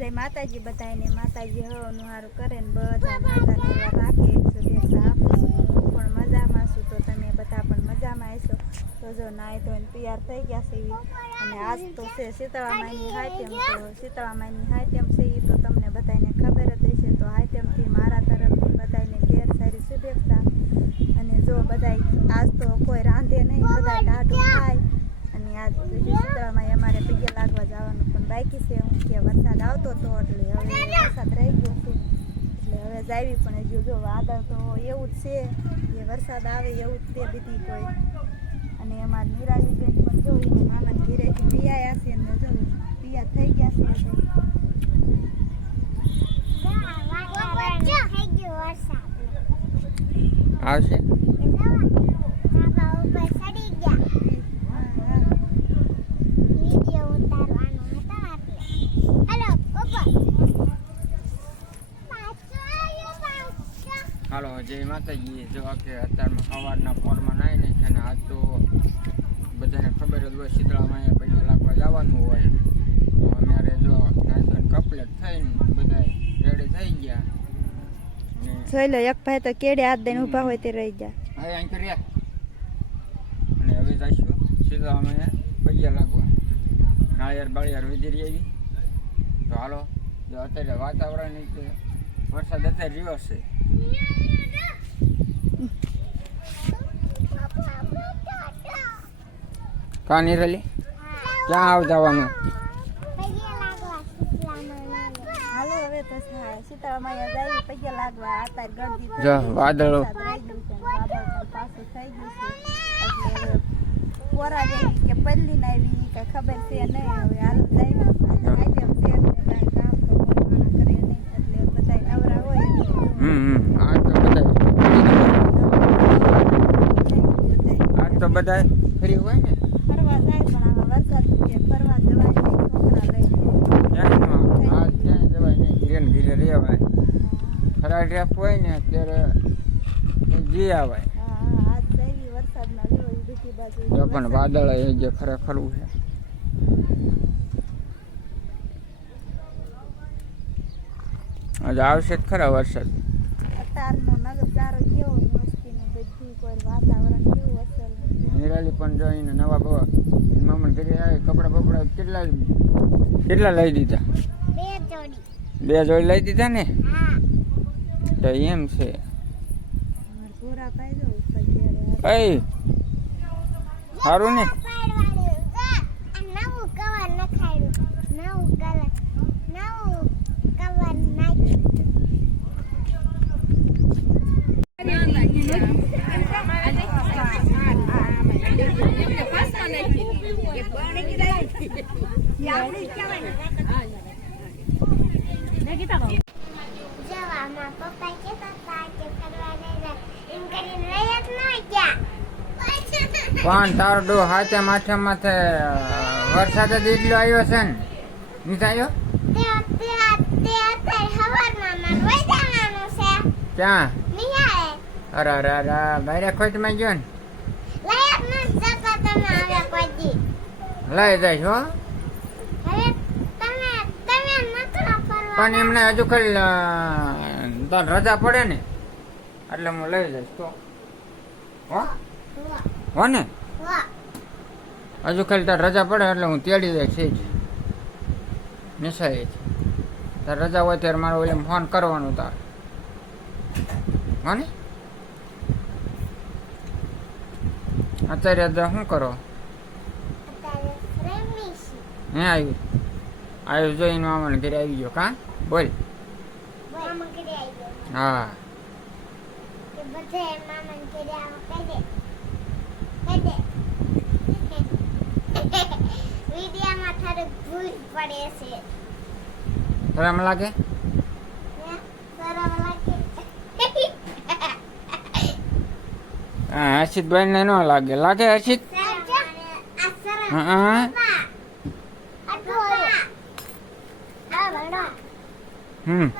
જય માતાજી બધાને માતાજી હવનું સારું કરે ને બધા માતાને રાખે શુભેચ્છા આપું હું પણ મજામાં છું. તો તમે બધા પણ મજામાં હશો? તો જો નાય ધોઈને તૈયાર થઈ ગયા છે. અને આજ તો છે શીતળા માની હાઈટેમ તો શીતળા માની હાઈટેમ છે એ તો તમને બધાને ખબર જ હશે તો હાઈટેમથી મારા તરફથી બધાને ઘેર સારી શુભેચ્છા. અને જો બધાય આજ તો કોઈ રાંધે નહીં બધા ટાઢું ખાય. અને આજ શીતળામાં અમારે પગે લાગવા જવાનું પણ બાકી છે હું કે વરસાદ આવતો હતો એટલે હવે વરસાદ રહી ગયો છે. એટલે હવે જાવી પણ હજુ જો વાદળ તો એવું જ છે કે વરસાદ આવે એવું જ તે બીજી કોઈ. અને એમાં નિરાળી બેન પણ જો મામા ઘીરેથી પિયા છે ને જો પિયા થઈ ગયા છે આવશે? હાલો જય માતાજી. જો કે અત્યારમાં સવારના પોરમાં નાઈ નાખે અને આજ તો બધાને ખબર જ હોય શીતળામાં પૈસા લાગવા જવાનું હોય. તો અમારે જો ધોઈને કપલેટ થઈને બધા રેડી થઈ ગયા. જોઈ લો એક ભાઈ તો કેડે હાથ દઈને ઊભા હોય તે રહી ગયા. હવે અહીં કર્યા. અને હવે જઈશું શીતળામાં પૈયા લાગવા. નાળિયેર બાળિયાર વિધિરી આવી તો હાલો જો અત્યારે વાતાવરણ વરસાદ અત્યારે રહ્યો છે. કાં નીરલી ક્યાં આવ જવાનું? વાદળો. કે પલ્લી ના એવી કઈ ખબર છે નહીં. હવે હાલ જાય આજે આઈટમ છે એટલે કાંઈ કામ તો કરવાના કરે નહીં એટલે બધા નવરા હોય હમ હમ આ તો બધા તો બધા ફ્રી હોય ને ફરવા પણ જવાય આવે. આ ક્યાંય જવાય નહીં ઘીરે ઘીરે રહેવાય ડ્રેપ હોય ને અત્યારે જી જો પણ વાદળ એ જે ખરેખર છે આજે આવશે જ ખરા વરસાદ અત્યારનો નજારો કેવો મસ્તી ને બધું કોઈ વાતાવરણ કેવું અસર નિરાલી પણ જોઈને નવા બવા મામા ઘરે આવે કપડા બપડા કેટલા કેટલા લઈ દીધા? બે જોડી. લઈ દીધા ને? તો એમ છે. એ સારું ને? જવામાં પપ્પા કે ગયા પણ તારો ડો હાથે માથે માથે વરસાદ જ એટલો આવ્યો છે ને. છે ક્યાં? અરે અરે અરે ભાઈ ખોટમાં ગયો ને લઈ જ ન જતા તમે હવે કોઈ દી લઈ જઈશ હો. પણ એમને હજુ ખાલી તાર રજા પડે ને એટલે હું લઈ જઈશ તો. હો? ને? હજુ ખાલી તાર રજા પડે એટલે હું તેડી દઈશ છે જ. છે તાર રજા હોય ત્યારે મારો એમ ફોન કરવાનો તાર. હો ને? અત્યારે શું કરો? હે આવ્યું આવ્યું જોઈને મામાને ઘરે આવી ગયો કાં? બોલ. મામા ઘરે આવી ગયો. હા. શરમ લાગે? હે? સરમ હા હર્ષિતભાઈ ને ન લાગે લાગે. હર્ષિત હા હા પપ્પા આ પપ્પા આ વડો હમ.